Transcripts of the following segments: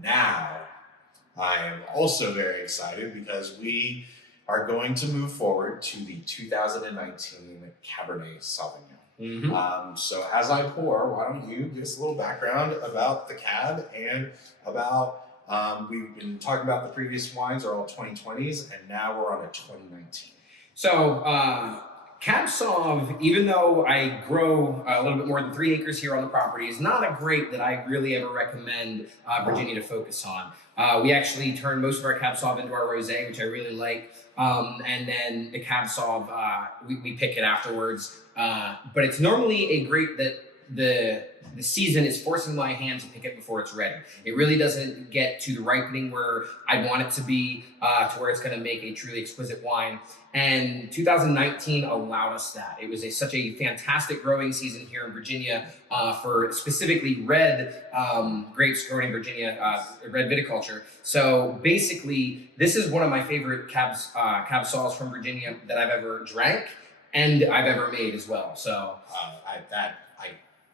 Now, I am also very excited because we are going to move forward to the 2019 Cabernet Sauvignon. So as I pour, why don't you give us a little background about the Cab and about, we've been talking about the previous wines are all 2020s, and now we're on a 2019. So, Cab Sauv, even though I grow a little bit more than 3 acres here on the property, is not a grape that I really ever recommend Virginia to focus on. We actually turn most of our Cab Sauv into our rosé, which I really like. And then the Cab Sauv, we pick it afterwards. But it's normally a grape that the season is forcing my hand to pick it before it's ready. It really doesn't get to the ripening where I want it to be, to where it's going to make a truly exquisite wine. And 2019 allowed us that. It was such a fantastic growing season here in Virginia for specifically red grapes grown in Virginia, red viticulture. So basically, this is one of my favorite Cab Sauvs from Virginia that I've ever drank and I've ever made as well. So I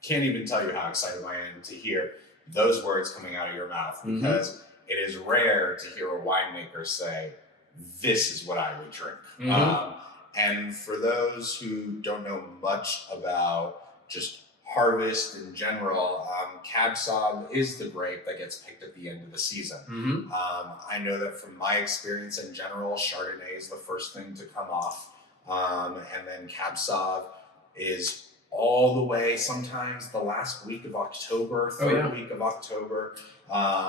can't even tell you how excited I am to hear those words coming out of your mouth, because it is rare to hear a winemaker say, "This is what I would drink." And for those who don't know much about just harvest in general, Cab Sauv is the grape that gets picked at the end of the season. I know that from my experience in general, Chardonnay is the first thing to come off, and then Cab Sauv is all the way, sometimes the last week of October, third week of October.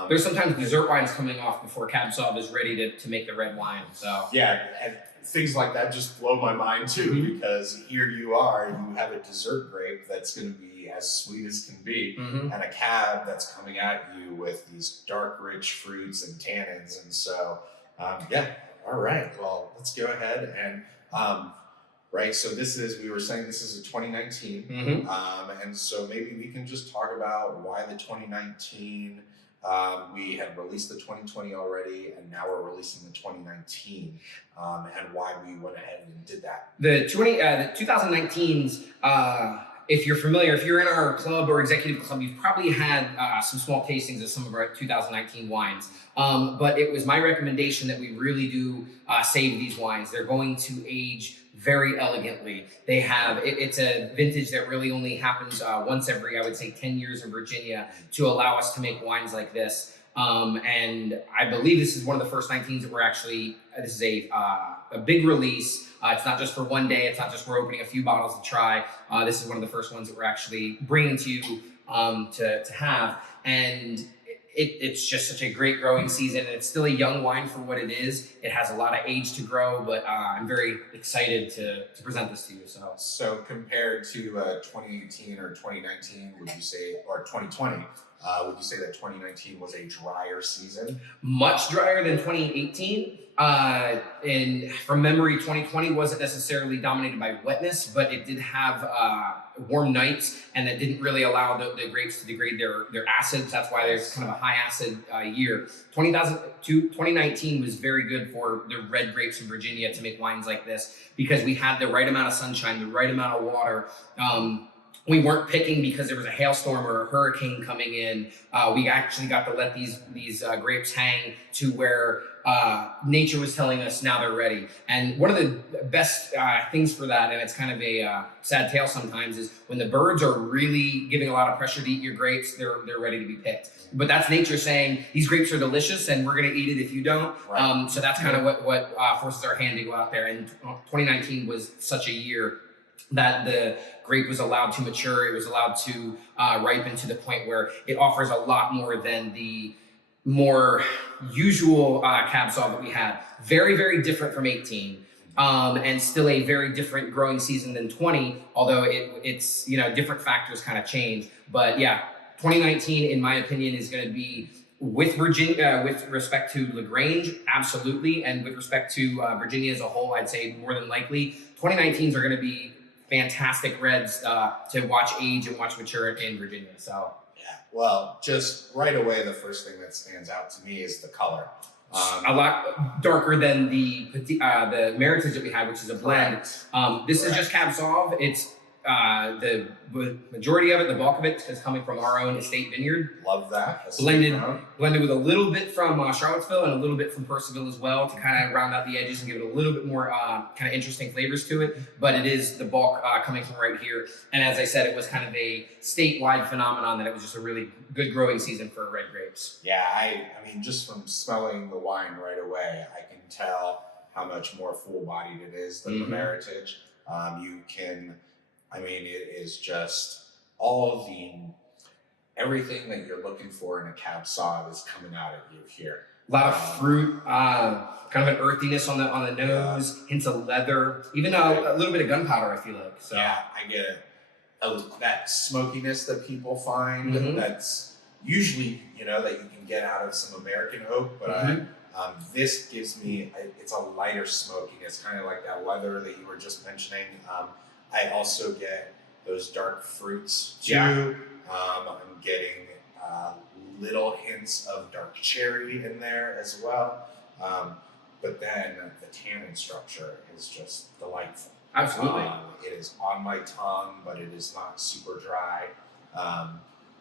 There's sometimes dessert wines coming off before Cab Sauv is ready to make the red wine. So yeah, and things like that just blow my mind too, because here you are, you have a dessert grape that's going to be as sweet as can be, and a Cab that's coming at you with these dark, rich fruits and tannins. And so, all right, well, let's go ahead and right, so we were saying this is a 2019, and so maybe we can just talk about why the 2019, we had released the 2020 already, and now we're releasing the 2019, and why we went ahead and did that. The 2019s, if you're familiar, if you're in our club or executive club, you've probably had some small tastings of some of our 2019 wines. But it was my recommendation that we really do save these wines. They're going to age very elegantly. They have, it's a vintage that really only happens once every, I would say, 10 years in Virginia to allow us to make wines like this. And I believe this is one of the first 19s that we're actually, this is a big release. It's not just for one day. It's not just we're opening a few bottles to try. This is one of the first ones that we're actually bringing to you to have. And it's just such a great growing season, and it's still a young wine for what it is. It has a lot of age to grow, but I'm very excited to present this to you. So compared to 2018 or 2019, would you say, or 2020, would you say that 2019 was a drier season? Much drier than 2018. And from memory, 2020 wasn't necessarily dominated by wetness, but it did have warm nights, and that didn't really allow the grapes to degrade their acids. That's why there's kind of a high acid year. 2019 was very good for the red grapes in Virginia to make wines like this, because we had the right amount of sunshine, the right amount of water. We weren't picking because there was a hailstorm or a hurricane coming in. We actually got to let these grapes hang to where nature was telling us now they're ready. And one of the best things for that, and it's kind of a sad tale sometimes, is when the birds are really giving a lot of pressure to eat your grapes, they're ready to be picked. But that's nature saying, these grapes are delicious and we're going to eat it if you don't. Right. So that's kind of what forces our hand to go out there. And 2019 was such a year that the grape was allowed to mature. It was allowed to ripen to the point where it offers a lot more than the more usual Cab Sauv that we had. Very, very different from 18. And still a very different growing season than 20, although it's different factors kind of change. But yeah, 2019, in my opinion, is going to be, with Virginia, with respect to Grange, absolutely, and with respect to Virginia as a whole, I'd say more than likely, 2019s are going to be fantastic reds to watch age and watch mature in Virginia. So yeah, well, just right away, the first thing that stands out to me is the color. A lot darker than the Meritage that we had, which is a blend. This is just Cab Sauv. It's The majority of it, the bulk of it, is coming from our own estate vineyard. Love that. Blended with a little bit from Charlottesville and a little bit from Percival as well to kind of round out the edges and give it a little bit more kind of interesting flavors to it. But it is the bulk coming from right here. And as I said, it was kind of a statewide phenomenon that it was just a really good growing season for red grapes. Yeah, I mean, just from smelling the wine right away, I can tell how much more full-bodied it is than the Meritage. It is just everything that you're looking for in a Cab Sauv is coming out at you here. A lot of fruit, kind of an earthiness on the nose, hints of leather, even a little bit of gunpowder, I feel like. So. Yeah, I get that smokiness that people find that's usually, that you can get out of some American oak, but this gives me, it's a lighter smokiness, kind of like that leather that you were just mentioning. I also get those dark fruits too. Yeah. I'm getting little hints of dark cherry in there as well. But then the tannin structure is just delightful. Absolutely. It is on my tongue, but it is not super dry.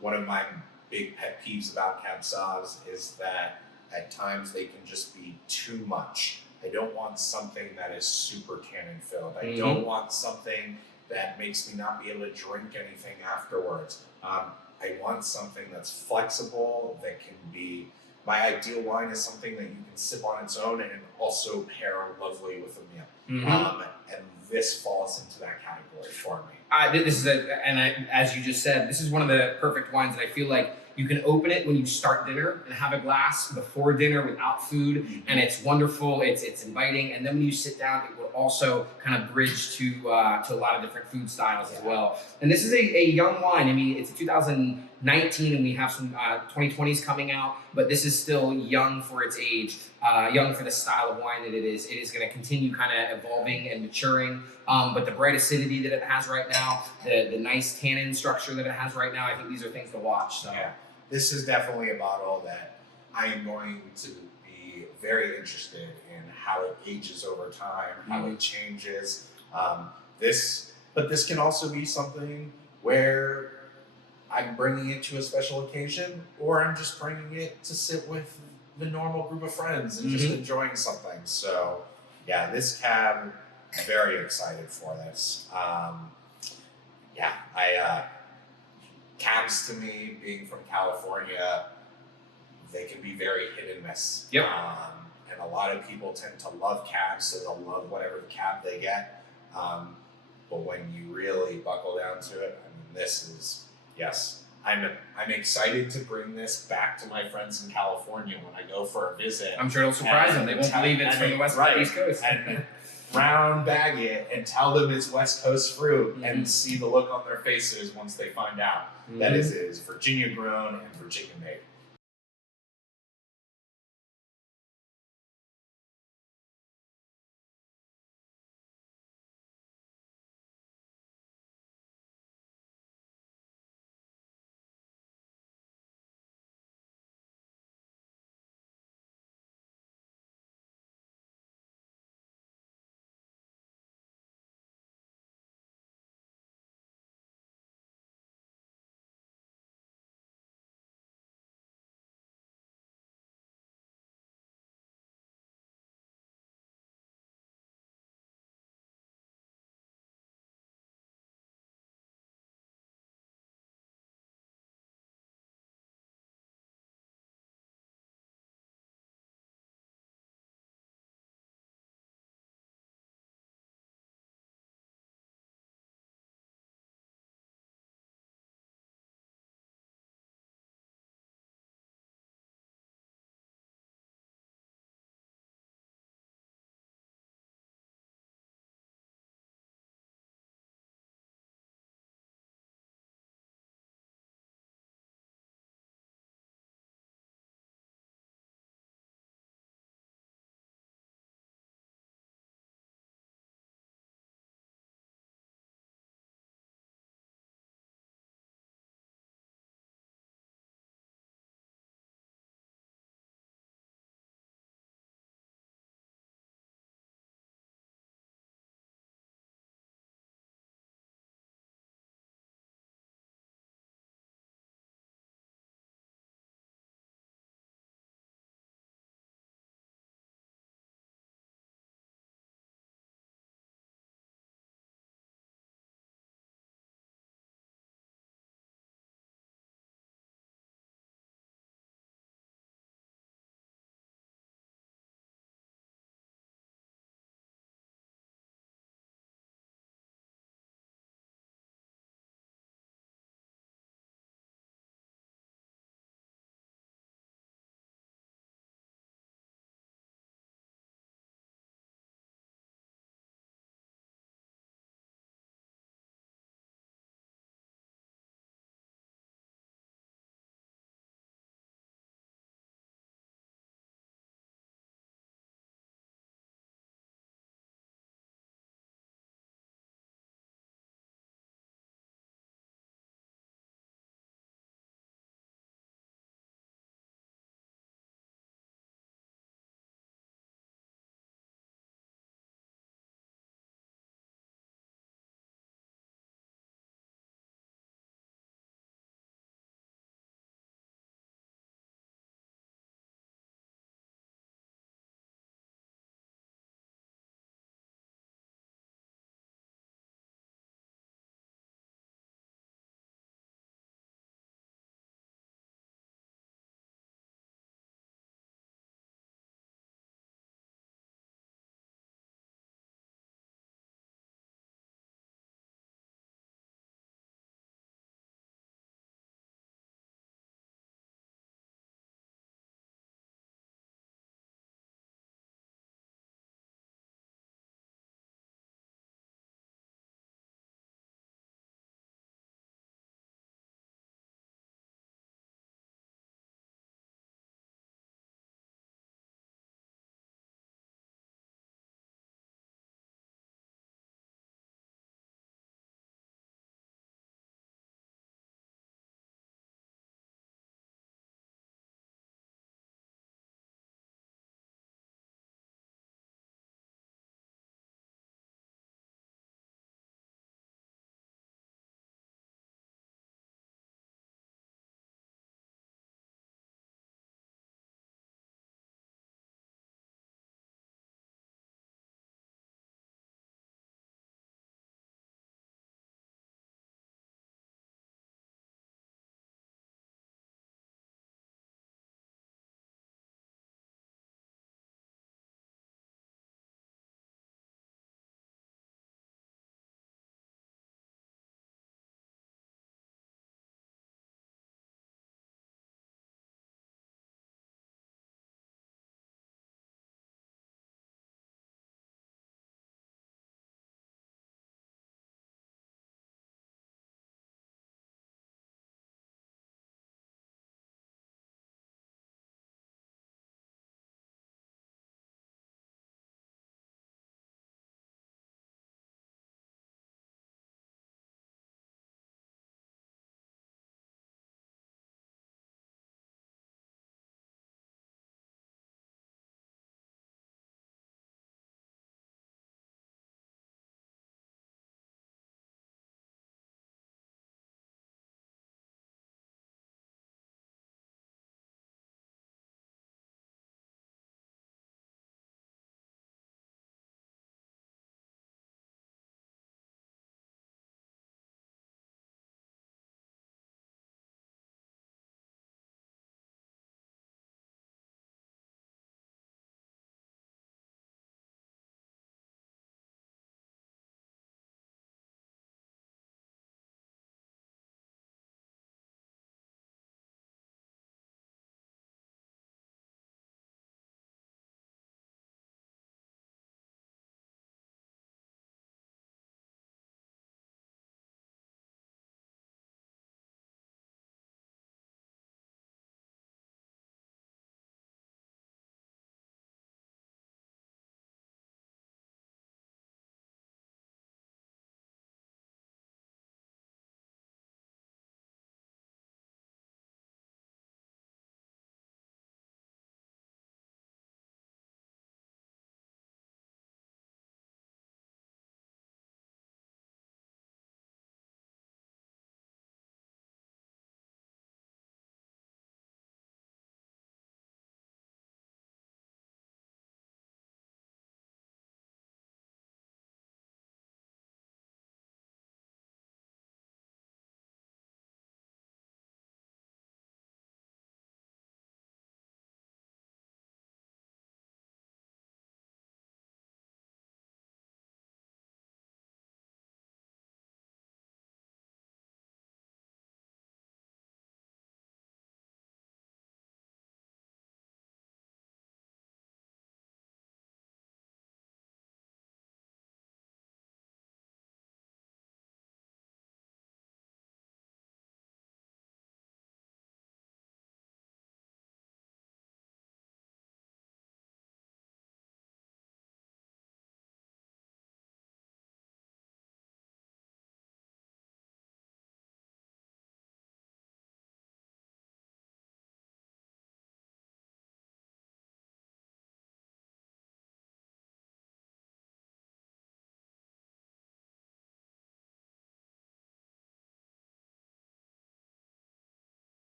One of my big pet peeves about Cab Sauvs is that at times they can just be too much. I don't want something that is super tannin filled. I don't want something that makes me not be able to drink anything afterwards. I want something that's flexible, that can be, my ideal wine is something that you can sip on its own and also pair lovely with a meal. And this falls into that category for me. As you just said, this is one of the perfect wines that I feel like you can open it when you start dinner and have a glass before dinner without food, and it's wonderful. It's inviting, and then when you sit down, it will also kind of bridge to a lot of different food styles as well. And this is a young wine. I mean, it's a 2019, and we have some 2020s coming out, but this is still young for its age, young for the style of wine that it is. It is going to continue kind of evolving and maturing. But the bright acidity that it has right now, the nice tannin structure that it has right now, I think these are things to watch. So. Yeah. This is definitely a bottle that I am going to be very interested in how it ages over time, how it changes. But this can also be something where I'm bringing it to a special occasion, or I'm just bringing it to sit with the normal group of friends and just enjoying something. So, yeah, this cab, I'm very excited for this. Cabs to me, being from California, they can be very hit and miss. Yep. And a lot of people tend to love cabs, so they'll love whatever cab they get. But when you really buckle down to it, this is, yes. I'm excited to bring this back to my friends in California when I go for a visit. I'm sure it'll surprise them. They won't believe it's from the East Coast. And brown bag it and tell them it's West Coast fruit and see the look on their faces once they find out that it is Virginia grown and Virginia made.